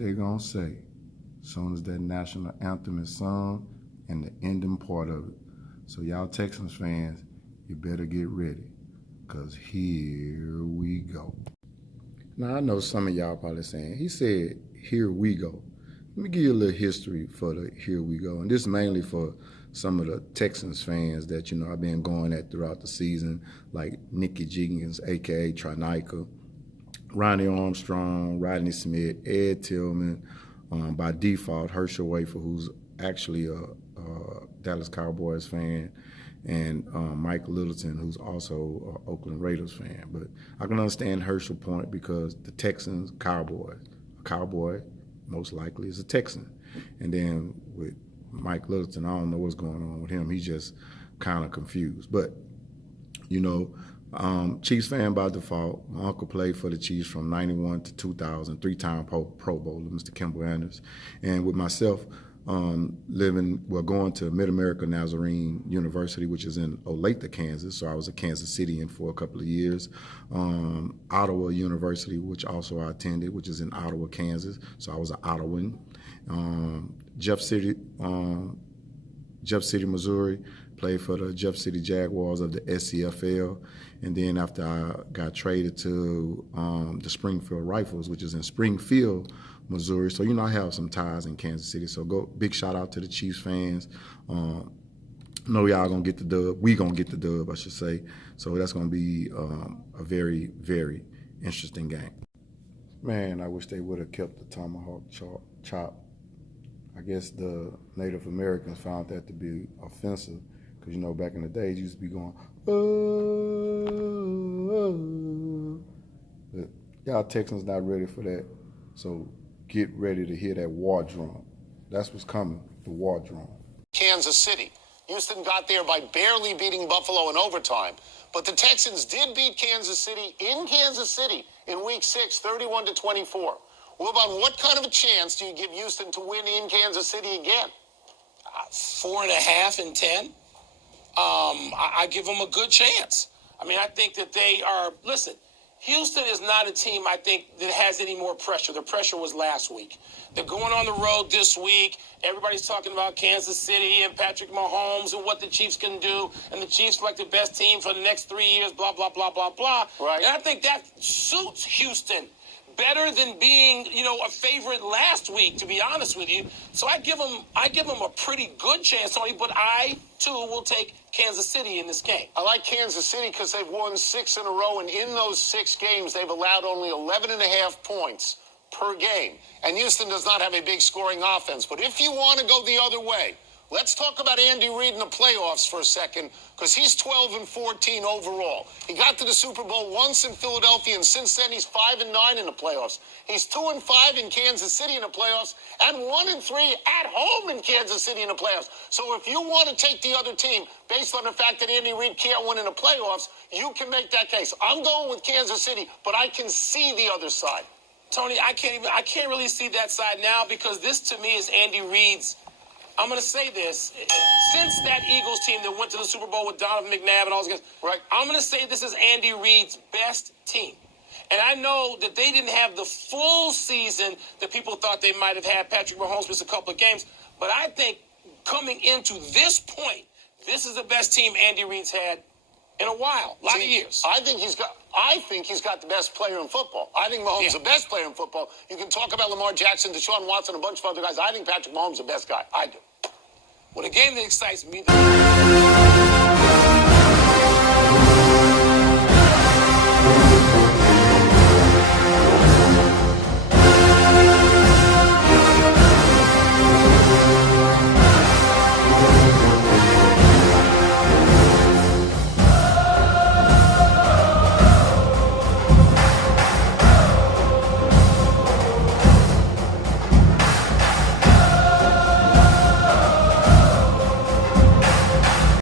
they gonna say as soon as that national anthem is sung and the ending part of it. So y'all Texans fans, you better get ready, because here we go. Now, I know some of y'all probably saying, he said, here we go. Let me give you a little history for the here we go. And this is mainly for some of the Texans fans that, I've been going at throughout the season, like Nikki Jenkins, a.k.a. Trinica, Ronnie Armstrong, Rodney Smith, Ed Tillman, by default, Herschel Wafer, who's actually a Dallas Cowboys fan, and Mike Littleton, who's also an Oakland Raiders fan. But I can understand Herschel's point, because the Texans, Cowboys, a Cowboy most likely is a Texan. And then with Mike Littleton, I don't know what's going on with him. He's just kind of confused. But, Chiefs fan by default. My uncle played for the Chiefs from 91 to 2000, three-time Pro Bowler, Mr. Kimball Anders. And with myself, going to Mid-America Nazarene University, which is in Olathe, Kansas. So I was a Kansas Cityan for a couple of years. Ottawa University, which also I attended, which is in Ottawa, Kansas. So I was an Ottawan. Jeff City, Missouri, played for the Jeff City Jaguars of the SCFL. And then after I got traded to the Springfield Rifles, which is in Springfield, Missouri. So, I have some ties in Kansas City. So big shout out to the Chiefs fans. Know y'all gonna get the dub. We gonna get the dub, I should say. So that's gonna be a very, very interesting game. Man, I wish they would have kept the tomahawk chop. I guess the Native Americans found that to be offensive, because, back in the days, you used to be going, oh. But y'all Texans not ready for that. So get ready to hear that war drum. That's what's coming, the war drum. Kansas City. Houston got there by barely beating Buffalo in overtime. But the Texans did beat Kansas City in Kansas City in Week 6, 31-24. Wilbon, what kind of a chance do you give Houston to win in Kansas City again? 4.5 and 10. I give them a good chance. I think that they are, listen, Houston is not a team, I think, that has any more pressure. The pressure was last week. They're going on the road this week. Everybody's talking about Kansas City and Patrick Mahomes and what the Chiefs can do. And the Chiefs like the best team for the next 3 years, blah, blah, blah, blah, blah. Right. And I think that suits Houston better than being, a favorite last week, to be honest with you. So I give them a pretty good chance, Tony, but I, too, will take Kansas City in this game. I like Kansas City because they've won 6 in a row, and in those 6 games, they've allowed only 11.5 points per game. And Houston does not have a big scoring offense. But if you want to go the other way, let's talk about Andy Reid in the playoffs for a second, because he's 12-14 overall. He got to the Super Bowl once in Philadelphia, and since then he's 5-9 in the playoffs. He's 2-5 in Kansas City in the playoffs, and 1-3 at home in Kansas City in the playoffs. So if you want to take the other team based on the fact that Andy Reid can't win in the playoffs, you can make that case. I'm going with Kansas City, but I can see the other side. Tony, I can't really see that side now, because this to me is Andy Reid's. I'm going to say this. Since that Eagles team that went to the Super Bowl with Donovan McNabb and all those guys, right, I'm going to say this is Andy Reid's best team. And I know that they didn't have the full season that people thought they might have had. Patrick Mahomes missed a couple of games. But I think coming into this point, this is the best team Andy Reid's had in a while, a lot of years. I think he's got the best player in football. I think Mahomes is the best player in football. You can talk about Lamar Jackson, Deshaun Watson, a bunch of other guys. I think Patrick Mahomes is the best guy. I do. Well, the game that excites me